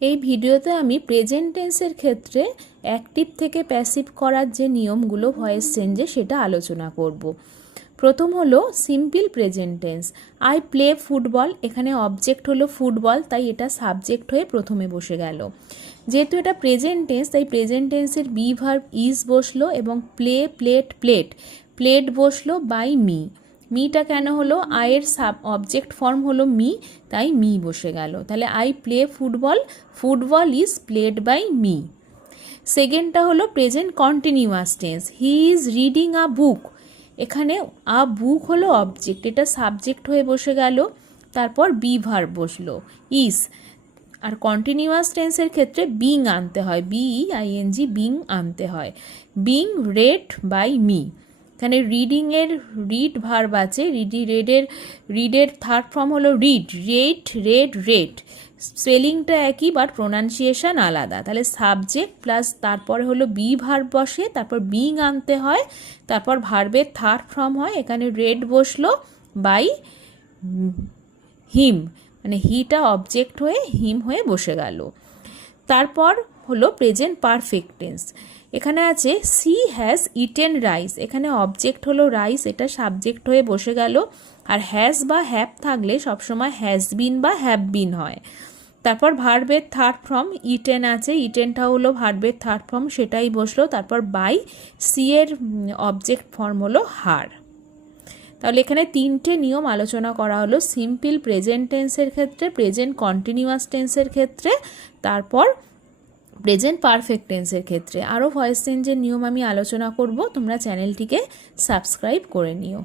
এই ভিডিওতে আমি প্রেজেন্ট টেন্সের ক্ষেত্রে অ্যাক্টিভ থেকে প্যাসিভ করার যে নিয়মগুলো ভয়েস চেঞ্জে সেটা আলোচনা করব। প্রথম হলো simple present tense. I play football, এখানে অবজেক্ট হলো ফুটবল, তাই এটা সাবজেক্ট হয়ে প্রথমে বসে গেল। যেহেতু এটা প্রেজেন্ট টেন্স তাই প্রেজেন্ট টেন্সের বি ভার্ব ইজ বসলো এবং প্লে প্লেট প্লেট প্লেট বসলো বাই মি। মিটা কেন হলো? আয়ের সাব অবজেক্ট ফর্ম হলো মি, তাই মি বসে গেল। তাহলে I play football, football is played by me. সেকেন্ডটা হলো present continuous tense. He is reading a বুক, এখানে আ বুক হলো অবজেক্ট, এটা সাবজেক্ট হয়ে বসে গেল, তারপর বি ভার্ব বসলো ইজ। আর কন্টিনিউয়াস টেন্সের ক্ষেত্রে বিং আনতে হয়, BEING বিং আনতে হয়। বিং রেড বাই মি, এখানে রিডিংয়ের রিড ভার্ব আছে, রিডের থার্ড ফর্ম হলো রিড, রেড। স্পেলিংটা একই বাট প্রোনাউন্সিয়েশন আলাদা। তাহলে সাবজেক্ট প্লাস তারপরে হলো বি ভার্ব বসে, তারপর বিং আনতে হয়, তারপর ভার্বের থার্ড ফর্ম হয়, এখানে রেড বসলো বাই হিম, মানে হিটা অবজেক্ট হয়ে হিম হয়ে বসে গেল। তারপর হলো প্রেজেন্ট পারফেক্ট টেন্স। এখানে আছে সি হ্যাজ ইটেন রাইস, এখানে অবজেক্ট হলো রাইস, এটা সাবজেক্ট হয়ে বসে গেল। আর হ্যাজ বা হ্যাভ থাকলে সবসময় হ্যাজ বিন বা হ্যাভ বিন হয়। তারপর ভার্বের থার্ড ফর্ম ইটেন আছে, ইটেনটা হলো ভার্বের থার্ড ফর্ম, সেটাই বসলো। তারপর বাই, সি এর অবজেক্ট ফর্ম হলো হার। তাহলে এখানে তিনটে নিয়ম আলোচনা করা হলো সিম্পল প্রেজেন্ট টেন্সের ক্ষেত্রে, প্রেজেন্ট কন্টিনিউয়াস টেন্সের ক্ষেত্রে, তারপর প্রেজেন্ট পারফেক্ট টেন্সের ক্ষেত্রে। আরও ভয়েস চেঞ্জের নিয়ম আমি আলোচনা করব, তোমরা চ্যানেলটিকে সাবস্ক্রাইব করে নিও।